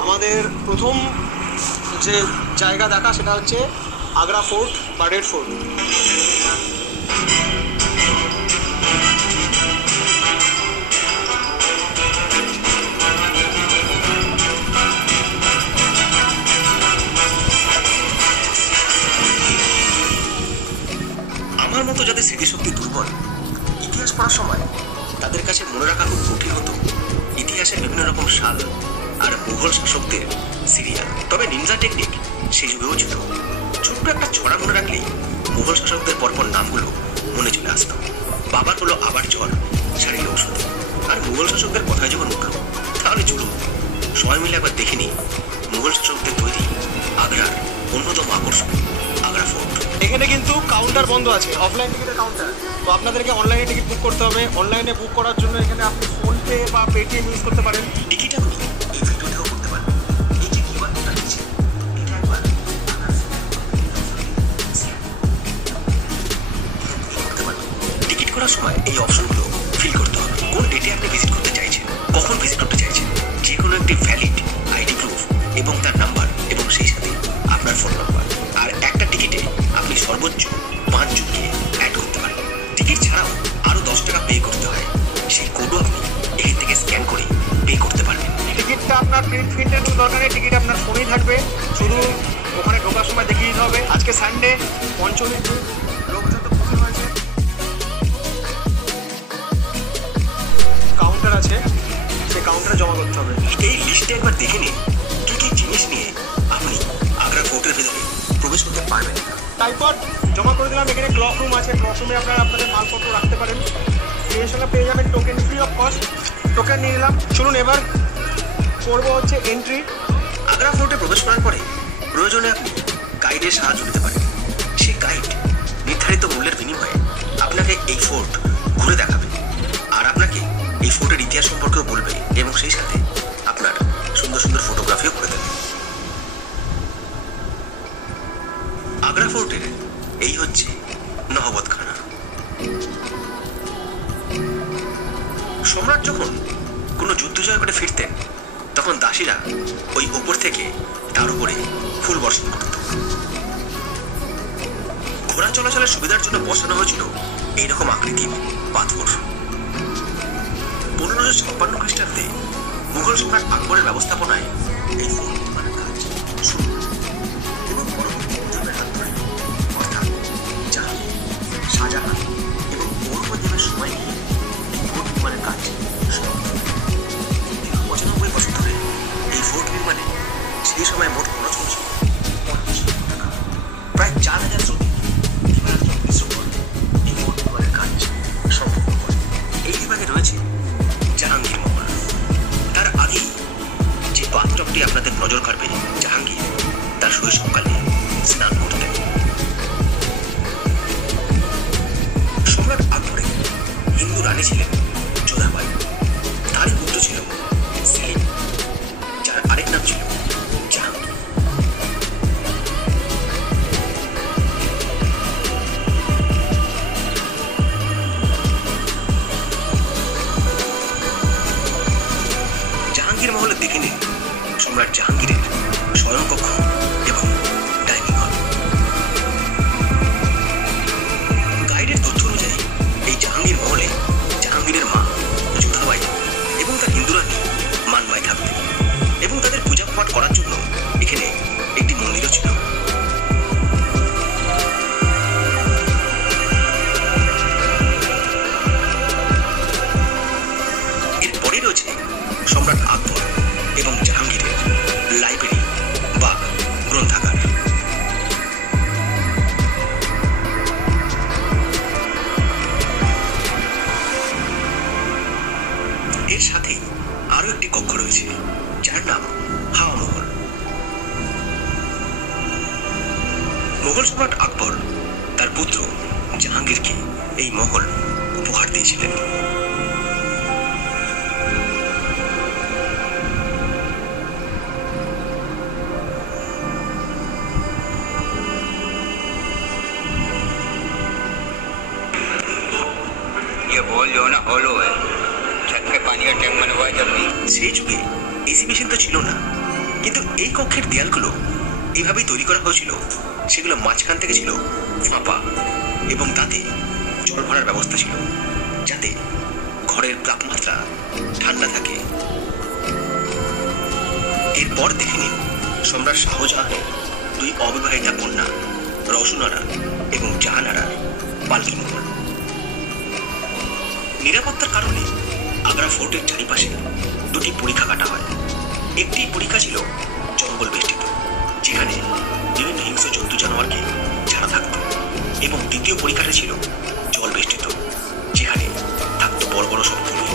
আমাদের প্রথম যে জায়গা দেখা সেটা হচ্ছে আগ্রা ফোর্ট বা রেড ফোর্ট। আমার মতো যাদের স্মৃতিশক্তি দুর্বল, ইতিহাস পড়ার সময় তাদের কাছে মনে রাখা খুব কঠিন হতো ইতিহাসের বিভিন্ন রকম সাল আর মুঘল শাসকদের সিরিয়াল। তবে নিনজা টেকনিক সেই যুগেও ছিল। ছোট্ট একটা ছড়া মনে রাখলেই মুঘল শাসকদের পরপর নামগুলো মনে চলে আসতো। বাবার হলো আবার জ্বর, ছাড়িল ঔষধ। আর মুঘল শাসকদের কথায় যখন উঠল, তাহলে চলুন সবাই মিলে একবার দেখে নিই মুঘল শাসকদের তৈরি আগ্রার অন্যতম আকর্ষণ আগ্রা ফোর্ট। এখানে কিন্তু কাউন্টার বন্ধ আছে, অফলাইন টিকিটের কাউন্টার। তো আপনাদেরকে অনলাইনে টিকিট বুক করতে হবে। অনলাইনে বুক করার জন্য এখানে আপনি ফোনপে বা পেটিএম ইউজ করতে পারেন। টিকিট আপনি এই ভিডিওতেও করতে পারেন। এই যে কিউআর কোডটা দিচ্ছে, এটা একবার করতে পারবেন। টিকিট করার সময় এই অপশনগুলো ফিল করতে হবে। কোন ডেটে আপনি ভিজিট করতে চাইছেন, কখন ভিজিট করতে চাইছেন, যে কোনো একটি ভ্যালিড আইডি প্রুফ এবং তার নাম্বার এবং সেই সাথে আপনার ফোন নাম্বার। আর একটা টিকিটে আপনি সর্বোচ্চ 5 জনকে অ্যাড করতে পারেন। টিকিট ছাড়াও আরও 10 টাকা পে করতে হয়। সেই কোডও আপনি এখান থেকে স্ক্যান করে পে করতে পারবেন। টিকিটটা আপনার প্রিন্টের কোনো দরকার নেই, টিকিট আপনার ফোনেই থাকবে। শুধু ওখানে ঢোকার সময় দেখিয়ে দিতে হবে। আজকে সানডে, পঞ্চমীর দিন, লোকজন তো প্রচুর হয়েছে। কাউন্টার আছে, সেই কাউন্টারে জমা করতে হবে। এই লিস্টে একবার দেখে নিন কী কী জিনিস নিয়ে আপনি আগ্রা ফোর্টের ভেতরে প্রবেশ করতে পারবেন। তারপর জমা করে দিলাম। এখানে ক্লক রুম আছে, ক্লক রুমে আপনারা আপনাদের মালপত্র রাখতে পারেন। এর সঙ্গে পেয়ে যাবেন token, free of cost. Token নিয়ে নিলাম। চলুন এবার করবো হচ্ছে এন্ট্রি। আগ্রা ফোর্টে প্রবেশ করার পরে প্রয়োজনে আপনি গাইডের সাহায্য নিতে পারেন। সেই গাইড নির্ধারিত মূল্যের বিনিময়ে আপনাকে এই ফোর্ট ঘুরে দেখাবে আর আপনাকে এই ফোর্টের ইতিহাস সম্পর্কেও বলবে এবং সেই সাথে আপনার সুন্দর সুন্দর ফটোগ্রাফিও করে দেবে। আগ্রা ফোর্টের এই হচ্ছে নহবতখানা। সম্রাট যখন কোনো যুদ্ধ জয় করে ফিরতেন, তখন দাসীরা ওই ওপর থেকে তার উপরে ফুল বর্ষণ করত। ঘোড়া চলাচলের সুবিধার জন্য বসানো হয়েছিল এইরকম আকৃতির পাথর। 1556 খ্রিস্টাব্দে মুঘল সম্রাট আকবরের ব্যবস্থাপনায় এই ফোর্ট নির্মাণের কাজ শুরু এবং পরবর্তী উদ্যোগের হাত ধরে অর্থাৎ জাহাঙ্গীর, শাহজাহান এবং ঔরঙ্গজেবের সময় নিয়ে এই ফোর্ট নির্মাণের কাজ শুরু। 95 বছর ধরে এই ফোর্ট নির্মাণে সেই সময় মোট খরচ হয়েছিল 50 লক্ষ টাকা। প্রায় 4000 শ্রমিক দিবারাত্র পরিশ্রম করে এই ফোর্ট নির্মাণের কাজ সম্পূর্ণ করে। এই বিভাগে রয়েছে জাহাঙ্গীর মহল। তার আগেই যে বাথটবটি আপনাদের নজর কাড়বে, জাহাঙ্গীর তার শৈশবকালে স্নান করতেন। সম্রাট আকবরের হিন্দু রানী ছিলেন যোধাবাই। তারই পুত্র ছিল সেলিম, যার আরেক নাম ছিল জাহাঙ্গীর। জাহাঙ্গীর মহলে দেখে নিন সম্রাট জাহাঙ্গীরের শয়নকক্ষ এবং ডাইনিং হল। গাইডের তথ্য অনুযায়ী এই জাহাঙ্গীর মহলে জাহাঙ্গীরের মা যোধাবাই এবং তার হিন্দু রানী মানবাই থাকতেন এবং তাদের পূজা পাঠ করার জন্য এখানে একটি মন্দিরও ছিল। এরপরে রয়েছে সম্রাট আকবর এবং জাহাঙ্গীরের লাইব্রেরি বা গ্রন্থাগার। এর সাথেই আরো একটি কক্ষ রয়েছে যার নাম হাওয়া মহল। মুঘল সম্রাট আকবর তার পুত্র জাহাঙ্গীরকে এই মহল উপহার দিয়েছিলেন। ये बॉल जो है ना हॉलो है, छत पे पानी का टैंक बना हुआ है। जब भी সেই যুগে এসি মেশিন তো ছিল না, কিন্তু এই কক্ষের দেয়ালগুলো এইভাবেই তৈরি করা হয়েছিল, সেগুলো মাঝখান থেকে ছিল ফাঁপা এবং তাতে জল ভরার ব্যবস্থা ছিল, যাতে ঘরের তাপমাত্রা ঠান্ডা থাকে। এরপর দেখে নিন সম্রাট শাহজাহানের দুই অবিবাহিতা কন্যা রওশনারা এবং জাহানারার পালকি মহল। নিরাপত্তার কারণে আগ্রা ফোর্টের চারিপাশে দুটি পরীক্ষা কাটা হয়। একটি পরীক্ষা ছিল জঙ্গল বেষ্টিত, যেখানে বিভিন্ন হিংস্র জন্তু জানোয়ারকে ছাড়া থাকত, এবং দ্বিতীয় পরীক্ষাটা ছিল জল বেষ্টিত, যেখানে থাকত বড় বড় সব কুমির।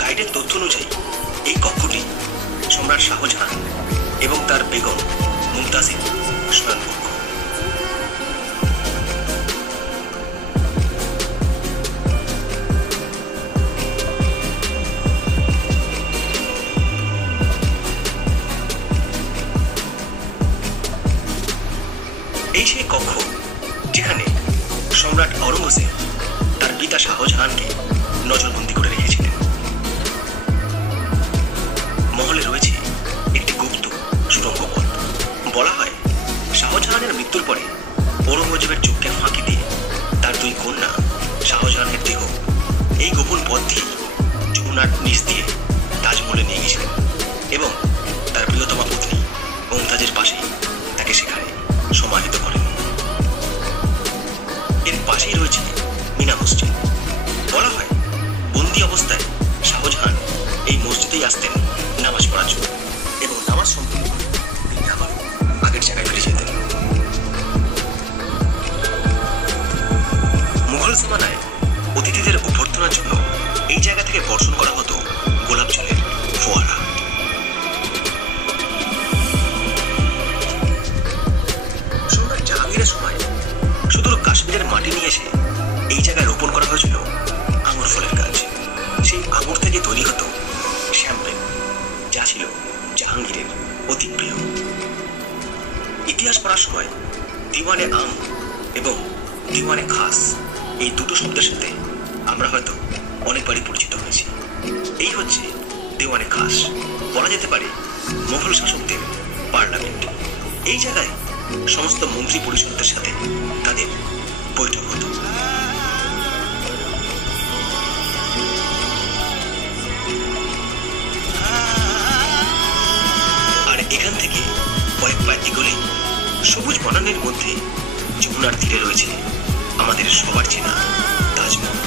গাইডের তথ্য অনুযায়ী এই কক্ষটি সম্রাট শাহজাহান এবং তার বেগম মুমতাজের শয়ন কক্ষ। এই সেই কক্ষ যেখানে সম্রাট আওরঙ্গজেব তার পিতা শাহজাহানকে নজরবন্দি করে রেখেছিলেন। মহলে রয়েছে একটি গুপ্ত সুড়ঙ্গ পথ। বলা হয় শাহজাহানের মৃত্যুর পরে ঔরঙ্গজেবের চোখকে ফাঁকি দিয়ে তার দুই কন্যা শাহজাহানের দেহ এই গোপন পথ দিয়ে যমুনার নিচ দিয়ে তাজমহলে নিয়ে গেছিলেন এবং তার প্রিয়তমা পত্নী মুমতাজের পাশে তাকে সেখানে সমাহিত করেন। এর পাশেই রয়েছে মিনা মসজিদ। বলা হয় বন্দি অবস্থায় শাহজাহান এই মসজিদেই আসতেন নামাজ পড়ার জন্য, এবং নামাজ সম্পূর্ণ করে তিনি আবার আগের জায়গায় ফিরে যেতেন। মুঘল জমানায় অতিথিদের অভ্যর্থনার জন্য এই জায়গা থেকে বর্ষণ করা হতো গোলাপ জলের ফোয়ারা। সম্রাট জাহাঙ্গীরের সময় সুদূর কাশ্মীরের মাটি নিয়ে এসে এই জায়গায় রোপণ করা হয়েছিল আঙুর ফলের গাছ। সেই আঙুর থেকে তৈরি হতো শ্যাম্পেন, যা ছিল জাহাঙ্গীরের অতি প্রিয়। ইতিহাস পড়ার সময় দিওয়ানে আম এবং দিওয়ানে খাস এই দুটো শব্দের সাথে আমরা হয়তো অনেকবারই পরিচিত হয়েছি। এই হচ্ছে দিওয়ানে খাস, বলা যেতে পারে মোগল শাসকদের পার্লামেন্ট। এই জায়গায় সমস্ত মন্ত্রী পরিষদের সাথে তাদের বৈঠক হতো। আর এখান থেকে কয়েক পা এগোলেই সবুজ বনানীর মধ্যে যমুনার তীরে রয়েছে আমাদের সবার চেনা তাজমহল।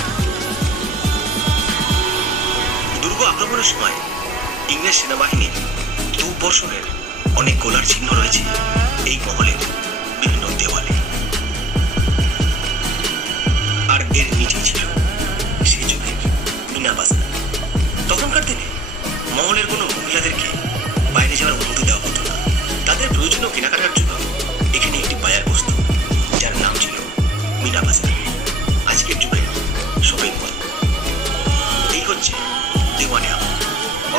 দুর্গ আক্রমণের সময় ইংরেজ সেনাবাহিনীর দুবর্ষণের অনেক গোলার চিহ্ন রয়েছে এই মহলের বিভিন্ন দেওয়ালে। আর এর নিচেই ছিল সেই যুগের মিনা বাজার। তখনকার দিনে মহলের কোনো মহিলাদেরকে বাইরে যাওয়ার অনুমতি দেওয়া হতো না। তাদের প্রয়োজনীয় কেনাকাটার জন্য এখানে একটি বাজার বসত, যার নাম ছিল মিনা বাজার, আজকের যুগের শপিং মল। এই হচ্ছে দেওয়ানে আম,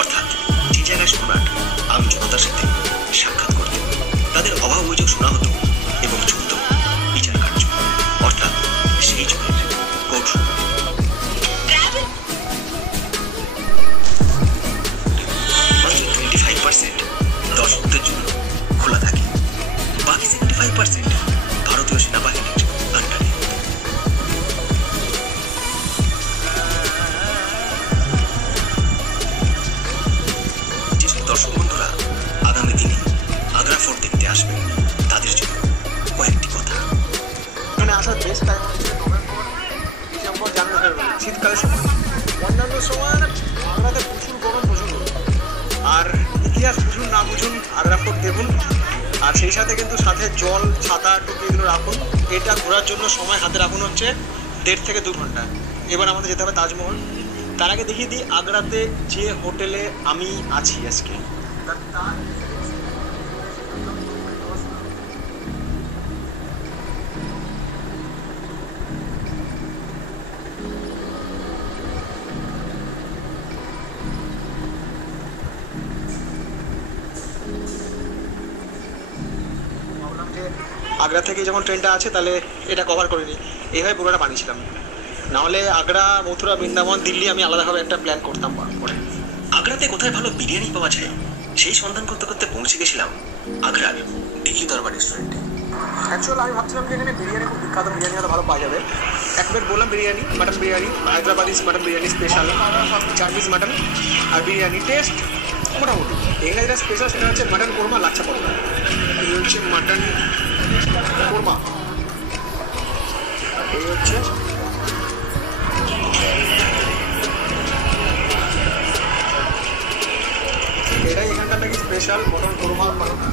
অর্থাৎ যে জায়গায় সম্রাট আম জনতার সাথে সাক্ষাৎ করতেন। তাদের অভাব অভিযোগ শোনা হতো এবং চলত বিচার কার্য, অর্থাৎ সেই যুগের কোর্টরুম। মাত্র 25% দর্শকদের জন্য খোলা থাকে, বাকি 75% ভারতীয় সেনাবাহিনীর আন্ডারে। যেসব দর্শক বন্ধুরা আগামী দিনে আগ্রা ফোর্ট দেখতে আসবেন, তাদের জন্য কয়েকটি কথা। এখানে আসার বেশ টাইম হচ্ছে নভেম্বর, ডিসেম্বর, জানুয়ারি, ফেব্রুয়ারি, শীতকালের সময়। অন্যান্য সময় আগ্রাতে প্রচুর গরম, প্রচুর গরম। আর ইতিহাস বুঝুন না বুঝুন, আগ্রা ফোর্ট দেখুন। আর সেই সাথে কিন্তু সাথে জল, ছাতা, টুপি এগুলো রাখুন। এটা ঘোরার জন্য সময় হাতে রাখুন হচ্ছে 1.5 থেকে 2 ঘন্টা। এবার আমাদের যেতে হবে তাজমহল। তার আগে দেখিয়ে দিই আগ্রাতে যে হোটেলে আমি আছি আজকে। আগ্রা থেকে যখন ট্রেনটা আছে তাহলে এটা কভার করে নিই, এইভাবে পুরোটা বানিয়েছিলাম। নাহলে আগ্রা, মথুরা, বৃন্দাবন, দিল্লি আমি আলাদাভাবে একটা প্ল্যান করতাম পরে। আগ্রাতে কোথায় ভালো বিরিয়ানি পাওয়া যায় সেই সন্ধান করতে করতে পৌঁছে গেছিলাম আগ্রার দিল্লি দরবার রেস্টুরেন্টে। অ্যাকচুয়ালি আমি ভাবছিলাম যে এখানে বিরিয়ানি খুব বিখ্যাত, বিরিয়ানি হয়তো ভালো পাওয়া যাবে। এক প্লেট বললাম biryani, mutton biryani, Hyderabadi mutton biryani special, 4 piece mutton আর বিরিয়ানি টেস্ট মোটামুটি। এখানে যেটা স্পেশাল সেটা হচ্ছে মাটন কোরমা, লাচ্ছা পরোটা। এই হচ্ছে মাটন কোরমা, এই হচ্ছে এটাই এখানকার নাকি স্পেশাল মটন কোরমা পরোটা।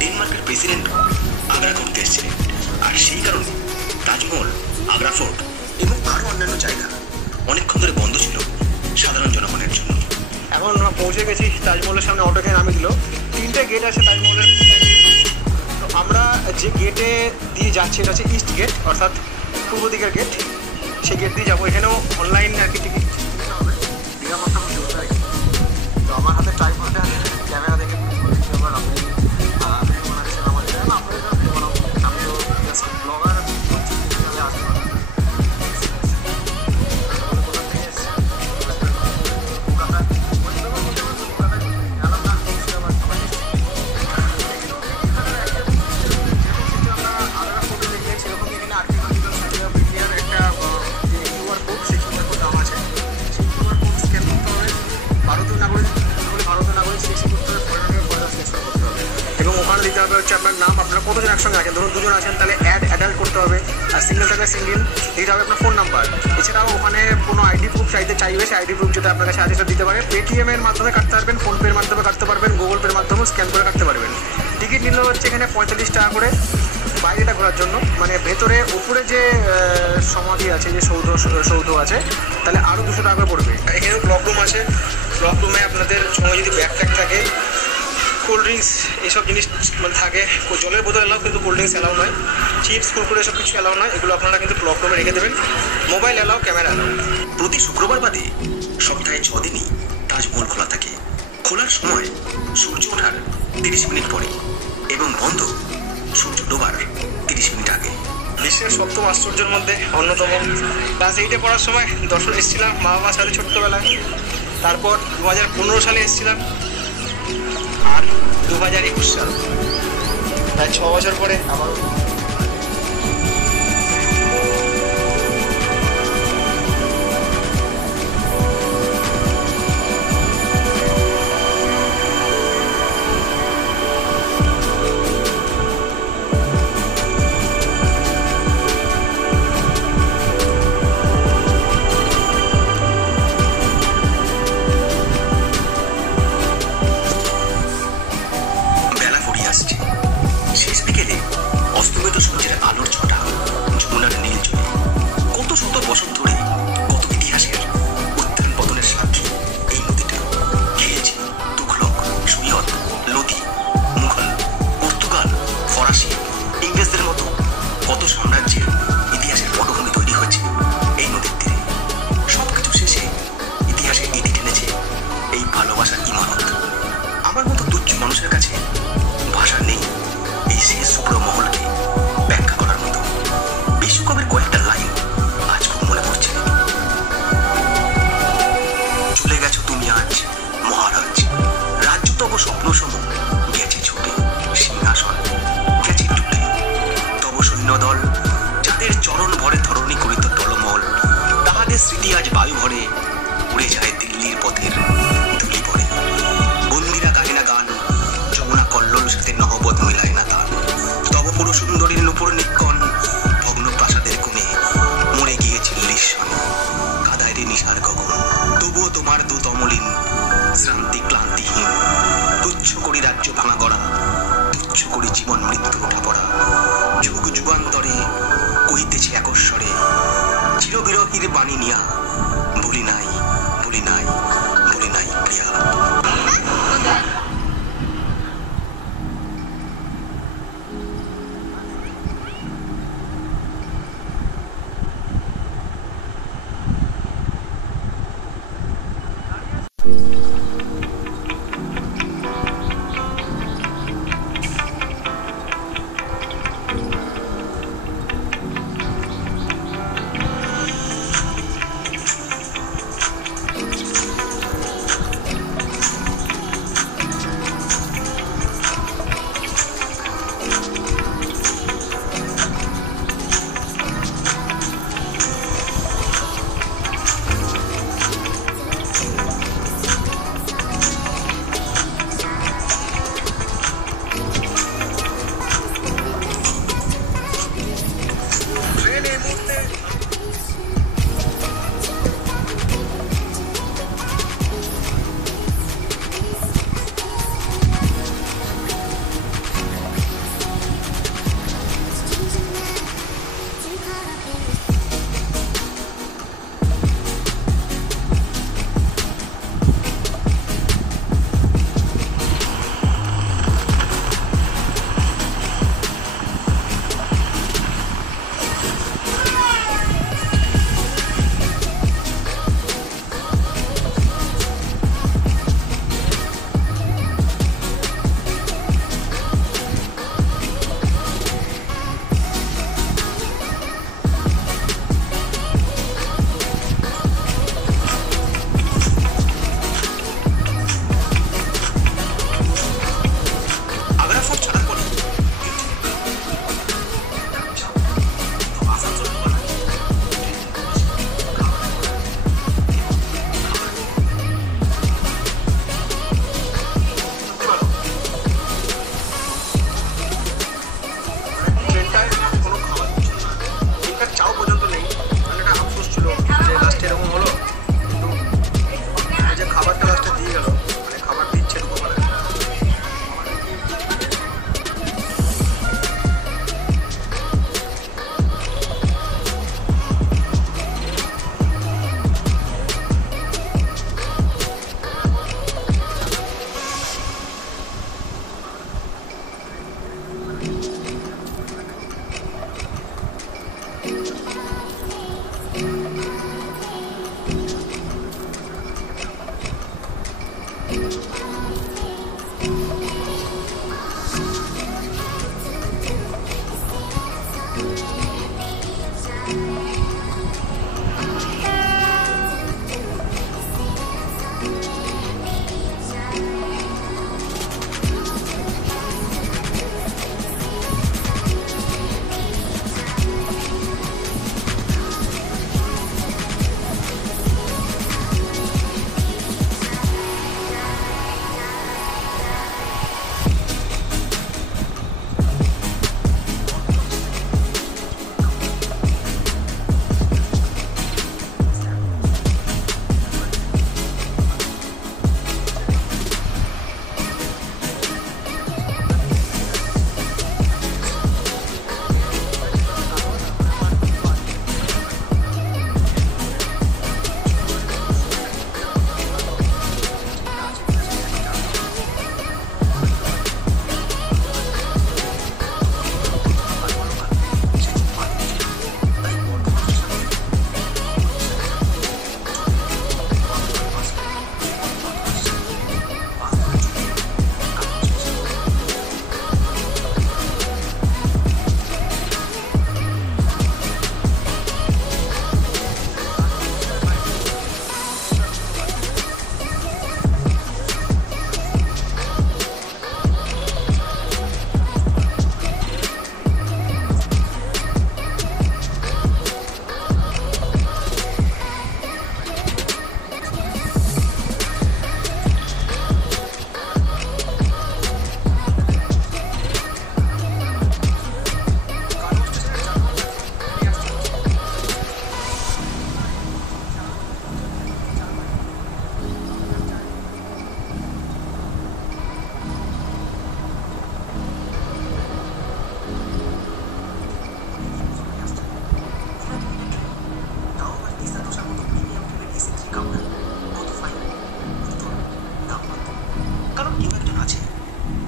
ডেনমার্কের প্রেসিডেন্ট আগ্রা ঘুরতে এসেছিলেন, আর সেই কারণে তাজমহল, আগ্রা ফোর্ট এবং আরও অন্যান্য জায়গা অনেকক্ষণ ধরে বন্ধ ছিল সাধারণ জনগণের জন্য। এখন পৌঁছে গেছি তাজমহলের সামনে, অটোকে নামিয়ে দিল। 3টে গেট আছে তাজমহলের। তো আমরা যে গেটে দিয়ে যাচ্ছি এটা হচ্ছে ইস্ট গেট, অর্থাৎ পূর্ব দিকের গেট। সেই গেট দিয়ে যাবো। এখানেও অনলাইন আর কি টিকিট নিরাপত্তা চলতে হয়। তো আমার হাতে ট্রাইপডে ক্যামেরা দেখে ব্লগার এবং ওখানে দিতে হবে হচ্ছে আপনার নাম, আপনারা কতজন একসঙ্গে আছেন। ধরুন 2 জন আছেন তাহলে অ্যাডাল্ট করতে হবে, আর সিঙ্গেল থাকলে সিঙ্গেল দিতে হবে আপনার ফোন নাম্বার। এছাড়াও ওখানে কোনো আইডি প্রুফ চাইবে, সেই আইডি প্রুফ যেটা আপনার কাছে আছে সেটা দিতে পারে। পেটিএমের মাধ্যমে কাটতে পারবেন, ফোনপের মাধ্যমে কাটতে পারবেন, গুগল পের মাধ্যমেও স্ক্যান করে কাটতে পারবেন। টিকিট নিল হচ্ছে এখানে 45 টাকা করে বাইরেটা ঘোরার জন্য। মানে ভেতরে উপরে যে সমাধি আছে, যে সৌধ আছে, তাহলে আরও 200 টাকা করে পড়বে। এখানেও ব্লক রুম আছে। ব্লক রুমে আপনাদের সঙ্গে যদি ব্যাগ ট্যাগ থাকে, কোল্ড ড্রিঙ্কস এইসব জিনিস মানে থাকে, জলের বোতল এলাও, কিন্তু কোল্ড ড্রিঙ্কস এলাও নয়, চিপস কুরকুরে এসব কিছু এলাও নয়। এগুলো আপনারা কিন্তু ব্লক রুমে রেখে দেবেন। Mobile allow, camera allow. প্রতি শুক্রবার বাদে সপ্তাহে 6 দিনই তাজমহল খোলা থাকে। খোলার সময় সূর্য ওঠার 30 মিনিট পরে এবং বন্ধ সূর্য ডোবার 30 মিনিট আগে। বিশ্বের 7ম আশ্চর্যের মধ্যে অন্যতম। ক্লাস 8-এ পড়ার সময় দর্শন এসেছিলাম মা বাবার সাথে ছোট্টবেলায়। তারপর 2015 সালে এসেছিলাম, আর 2021 সাল, প্রায় 6 বছর পরে আবারও। শেষ বিকেলে অস্তমিত সূর্যের আলোর ছটা, যমুনার নীল জলে, কত শত বছর ধরে কত ইতিহাসের উত্থান পতনের সাক্ষী এই নদীটা। খেয়েছে তুঘলক, সৈয়দ, লোধি, মুঘল, পর্তুগাল, ফরাসি, ইংরেজদের মতো কত সাম্রাজ্যের ইতিহাসের পটভূমি তৈরি হয়েছে এই নদীর তীরে। সবকিছু শেষে ইতিহাসে ইতি টেনেছে এই ভালোবাসার ইমারত। আমার মতো তুচ্ছ মানুষের কাছে ভাষা নেই এই শেষ শুক্রমহলকে ব্যাখ্যা করার মতো। বিশ্বকবির কয়েকটা লাইন আজ খুব মনে পড়ছে। চলে গেছো তুমি আজ মহারাজ, রাজ্য তব স্বপ্ন সম গেছে ছুটে, সিংহাসন গেছে টুটে, তব সৈন্যদল যাদের চরণ ভরে ধরণী করিত টলমল, তাহাদের স্মৃতি আজ বায়ু ভরে উড়ে যায় দিল্লির পথের ধুলি পড়ে। বন্দিরা গাহে না গান, যমুনা কল্লোল সাথে নহবত মিলায় না তান, তব পুরো সুন্দরীর নুপুর নিক্ষণ, ভগ্ন প্রাসাদের কোণে মরে গিয়েছে লিশন, কাদায় রে নিশার গগন, তবুও তোমার দূত অমলিন, শ্রান্তি ক্লান্তিহীন। তুচ্ছ করি রাজ্য ভাঙা গড়া, তুচ্ছ করি জীবন মৃত্যু ওঠা পড়া, যুগ যুগান্তরে কহিতেছে একস্বরে, চিরবিরহীর বাণী নিয়া, ভুলি নাই ভুলি নাই ভুলি নাই প্রিয়া।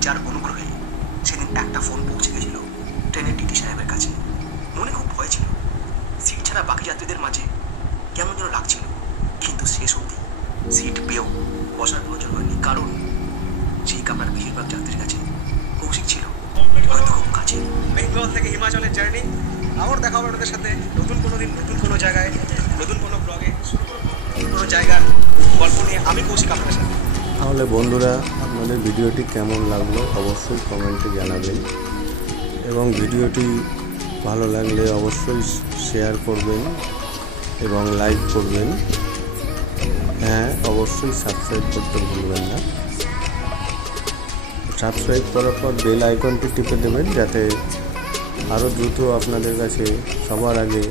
যার অনুগ্রহে সেদিন একটা ফোন পৌঁছে গেছিল ট্রেনের টিটি সাহেবের কাছে। মনে খুব ভয় ছিল, সিট ছাড়া বাকি যাত্রীদের মাঝে কেমন যেন লাগছিল, কিন্তু শেষ অবধি সিট পেয়েও বসার প্রয়োজন হয়নি, কারণ সেই কামরার বেশিরভাগ যাত্রীর কাছে কৌশিক ছিল হয়তো খুব কাছে। বেঙ্গল থেকে হিমাচলের জার্নি, আবার দেখা হবে আপনাদের সাথে নতুন কোনো দিন, নতুন কোনো জায়গায়, নতুন কোনো ব্লগে, কোনো জায়গার গল্প নিয়ে। আমি কৌশিক আপনাদের সাথে। তাহলে বন্ধুরা, আপনাদের ভিডিওটি কেমন লাগলো অবশ্যই কমেন্টে জানাবেন, এবং ভিডিওটি ভালো লাগলে অবশ্যই শেয়ার করবেন এবং লাইক করবেন। হ্যাঁ, অবশ্যই সাবস্ক্রাইব করতে ভুলবেন না। সাবস্ক্রাইব করার পর বেল আইকনটি টিপে দেবেন, যাতে আরও দ্রুত আপনাদের কাছে সবার আগে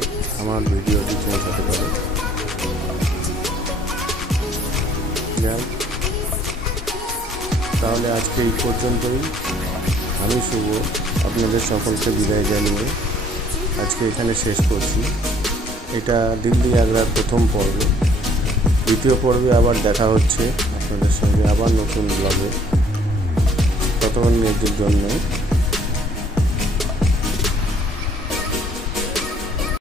আমার ভিডিওটি পৌঁছাতে পারে। যাক, তাহলে আজকে এই পর্যন্তই। আমি শুভ আপনাদের সকলকে বিদায় জানিয়ে আজকে এখানে শেষ করছি। এটা দিল্লি আগ্রার প্রথম পর্ব। দ্বিতীয় পর্বে আবার দেখা হচ্ছে আপনাদের সঙ্গে, আবার নতুন ব্লগে। ততক্ষণ নিজের জন্য